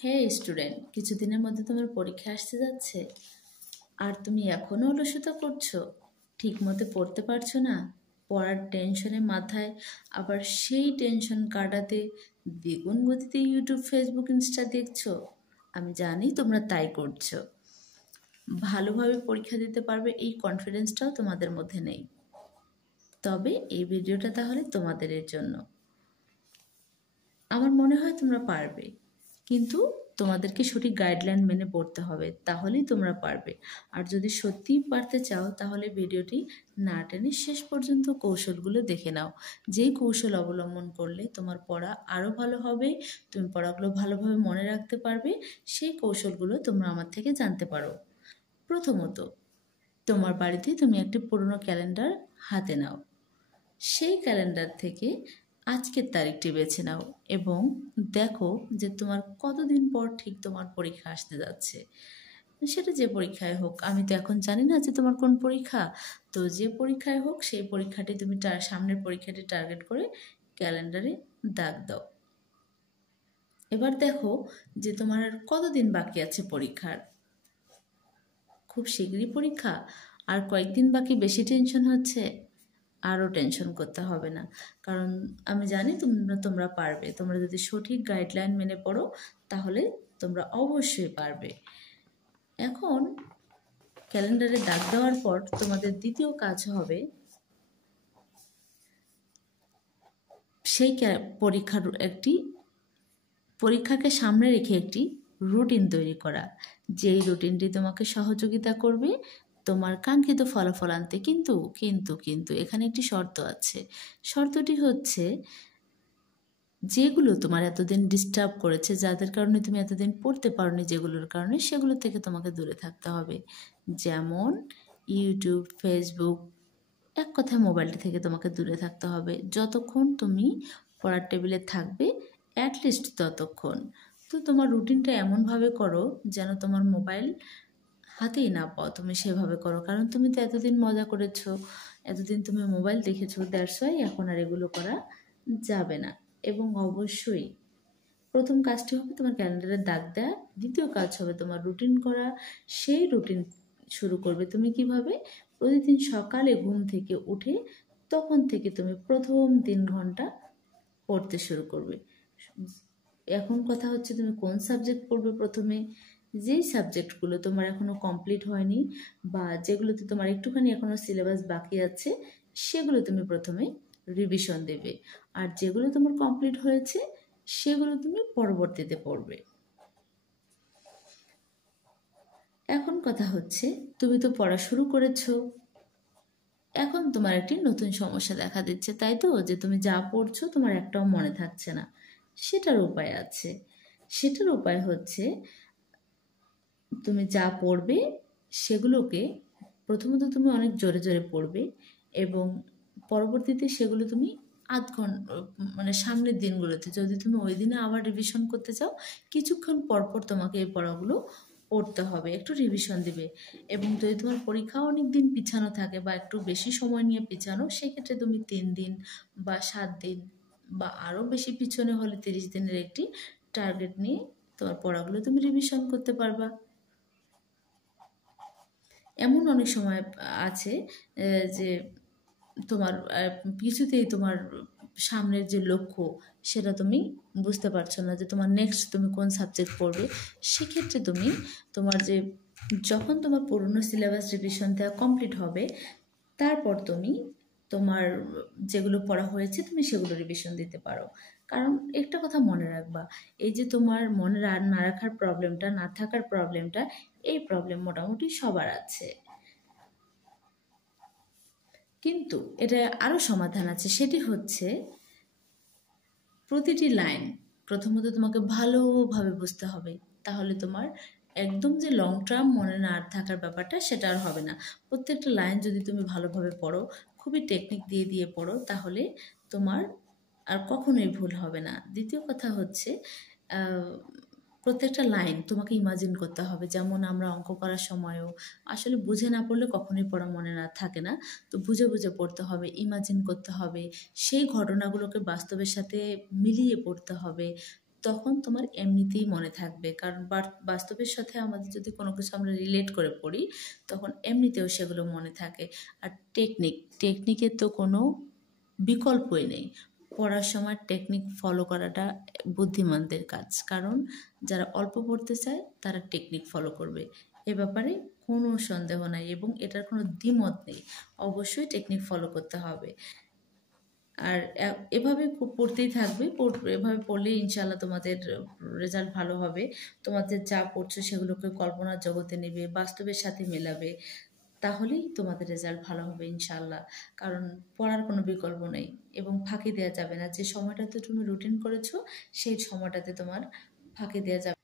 হে student, কিছুদিনের মধ্যে তোমার পরীক্ষা আসতে যাচ্ছে আর তুমি এখনও অলসতা করছো, ঠিক মতো পড়তে পারছো না। পড়ার টেনশনে মাথায় আবার সেই টেনশন কাটাতে দ্বিগুণ গতিতে ইউটিউব, ফেসবুক, ইনস্টা দেখছো। আমি জানি তোমরা তাই করছো। ভালোভাবে পরীক্ষা দিতে পারবে এই কনফিডেন্সটাও তোমাদের মধ্যে নেই। তবে এই ভিডিওটা তাহলে তোমাদের জন্য। আমার মনে হয় তোমরা পারবে, কিন্তু তোমাদেরকে সঠিক গাইডলাইন মেনে পড়তে হবে, তাহলেই তোমরা পারবে। আর যদি সত্যিই পারতে চাও তাহলে ভিডিওটি না টেনে শেষ পর্যন্ত কৌশলগুলো দেখে নাও। যেই কৌশল অবলম্বন করলে তোমার পড়া আরও ভালো হবে, তুমি পড়াগুলো ভালোভাবে মনে রাখতে পারবে, সেই কৌশলগুলো তোমরা আমার থেকে জানতে পারো। প্রথমত, তোমার বাড়িতে তুমি একটি পুরনো ক্যালেন্ডার হাতে নাও। সেই ক্যালেন্ডার থেকে আজকের তারিখটি বেছে নাও এবং দেখো যে তোমার কতদিন পর ঠিক তোমার পরীক্ষা আসতে যাচ্ছে। সেটা যে পরীক্ষায় হোক, আমি তো এখন জানি না যে তোমার কোন পরীক্ষা, তো যে পরীক্ষায় হোক সেই পরীক্ষাটি তুমি সামনের পরীক্ষাটি টার্গেট করে ক্যালেন্ডারে দাগ দাও। এবার দেখো যে তোমার আর কতদিন বাকি আছে পরীক্ষার। খুব শীঘ্রই পরীক্ষা, আর কয়েকদিন বাকি, বেশি টেনশন হচ্ছে? আরও টেনশন করতে হবে না, কারণ আমি জানি তোমরা পারবে। তোমরা যদি সঠিক গাইডলাইন মেনে পড়ো তাহলে তোমরা অবশ্যই পারবে। এখন ক্যালেন্ডারে দাগ দেওয়ার পর তোমাদের দ্বিতীয় কাজ হবে সেই পরীক্ষাকে সামনে রেখে একটি রুটিন তৈরি করা, যেই রুটিনটি তোমাকে সহযোগিতা করবে তোমার কাঙ্ক্ষিত ফলাফল আনতে। কিন্তু কিন্তু কিন্তু এখানে একটি শর্ত আছে। শর্তটি হচ্ছে, যেগুলো তোমার এতদিন ডিস্টার্ব করেছে, যাদের কারণে তুমি এতদিন পড়তে পারোনি, যেগুলোর কারণে, সেগুলো থেকে তোমাকে দূরে থাকতে হবে। যেমন ইউটিউব, ফেসবুক, এক কথায় মোবাইলটা থেকে তোমাকে দূরে থাকতে হবে যতক্ষণ তুমি পড়ার টেবিলে থাকবে, অ্যাটলিস্ট ততক্ষণ। তো তোমার রুটিনটা এমনভাবে করো যেন তোমার মোবাইল হাতেই না পাও, তুমি সেভাবে করো। কারণ তুমি তো এতদিন মজা করেছো, এতদিন তুমি মোবাইল দেখেছো, দ্যাটস ওয়াই এখন আর এগুলো করা যাবে না। এবং অবশ্যই প্রথম কাজটি হবে তোমার ক্যালেন্ডারে দাগ দেওয়া, দ্বিতীয় কাজ হবে তোমার রুটিন করা। সেই রুটিন শুরু করবে তুমি কিভাবে? প্রতিদিন সকালে ঘুম থেকে উঠে তখন থেকে তুমি প্রথম 3 ঘন্টা পড়তে শুরু করবে। এখন কথা হচ্ছে তুমি কোন সাবজেক্ট পড়বে প্রথমে। যেই সাবজেক্টগুলো তোমার এখনো কমপ্লিট হয়নি বা যেগুলোতে তোমার একটুখানি এখনো সিলেবাস বাকি আছে, সেগুলো তুমি প্রথমে রিভিশন দেবে। আর যেগুলো তোমার কমপ্লিট হয়েছে সেগুলো তুমি পরবর্তীতে পড়বে। এখন কথা হচ্ছে, তুমি তো পড়া শুরু করেছো, এখন তোমার একটি নতুন সমস্যা দেখা দিচ্ছে, তাই তো? যে তুমি যা পড়ছো তোমার একটাও মনে থাকছে না। সেটার উপায় আছে। সেটার উপায় হচ্ছে, তুমি যা পড়বে সেগুলোকে প্রথমত তুমি অনেক জোরে জোরে পড়বে এবং পরবর্তীতে সেগুলো তুমি আধ ঘন্টা, মানে সামনের দিনগুলোতে যদি তুমি ওই দিনে আবার রিভিশন করতে চাও, কিছুক্ষণ পরপর তোমাকে এই পড়াগুলো পড়তে হবে, একটু রিভিশন দিবে। এবং যদি তোমার পরীক্ষাও অনেক দিন পিছানো থাকে বা একটু বেশি সময় নিয়ে পিছানো, সেক্ষেত্রে তুমি 3 দিন বা 7 দিন বা আরও বেশি পিছনে হলে 30 দিনের একটি টার্গেট নিয়ে তোমার পড়াগুলো তুমি রিভিশন করতে পারবা। এমন অনেক সময় আছে যে তোমার কিছুতেই তোমার সামনের যে লক্ষ্য সেটা তুমি বুঝতে পারছো না, যে তোমার নেক্সট তুমি কোন সাবজেক্ট পড়বে। সেক্ষেত্রে তুমি তোমার যে যখন তোমার পুরনো সিলেবাস রিভিশন দেওয়া কমপ্লিট হবে, তারপর তুমি তোমার যেগুলো পড়া হয়েছে তুমি সেগুলো রিভিশন দিতে পারো। কারণ একটা কথা মনে রাখবা, এই যে তোমার মনে না রাখার প্রবলেমটা, না থাকার প্রবলেমটা, এই প্রবলেম মোটামুটি সবার আছে। কিন্তু এটা আরও সমাধান আছে। সেটি হচ্ছে, প্রতিটি লাইন প্রথমত তোমাকে ভালোভাবে বুঝতে হবে, তাহলে তোমার একদম যে লং টার্ম মনে না থাকার ব্যাপারটা সেটা আর হবে না। প্রত্যেকটা লাইন যদি তুমি ভালোভাবে পড়ো, খুবই টেকনিক দিয়ে দিয়ে পড়ো, তাহলে তোমার আর কখনোই ভুল হবে না। দ্বিতীয় কথা হচ্ছে, প্রত্যেকটা লাইন তোমাকে ইমাজিন করতে হবে। যেমন আমরা অঙ্ক করার সময়ও আসলে বুঝে না পড়লে কখনোই পড়া মনে না থাকে না, তো বুঝে বুঝে পড়তে হবে, ইমাজিন করতে হবে, সেই ঘটনাগুলোকে বাস্তবের সাথে মিলিয়ে পড়তে হবে। তখন তোমার এমনিতেই মনে থাকবে। কারণ বাস্তবের সাথে আমাদের যদি কোনো কিছু আমরা রিলেট করে পড়ি তখন এমনিতেও সেগুলো মনে থাকে। আর টেকনিকের তো কোনো বিকল্পই নেই। পড়ার সময় টেকনিক ফলো করাটা বুদ্ধিমানদের কাজ। কারণ যারা অল্প পড়তে চায় তারা টেকনিক ফলো করবে, এ ব্যাপারে কোনো সন্দেহ নাই এবং এটার কোনো দ্বিমত নেই। অবশ্যই টেকনিক ফলো করতে হবে। আর এভাবে পড়তেই থাকবে, এভাবে পড়লেই ইনশাল্লাহ তোমাদের রেজাল্ট ভালো হবে। তোমাদের যা পড়ছো সেগুলোকে কল্পনার জগতে নেবে, বাস্তবের সাথে মেলাবে, তাহলেই তোমাদের রেজাল্ট ভালো হবে ইনশাল্লাহ। কারণ পড়ার কোনো বিকল্প নেই এবং ফাঁকি দেওয়া যাবে না। যে সময়টাতে তুমি রুটিন করেছো সেই সময়টাতে তোমার ফাঁকি দেওয়া যাবে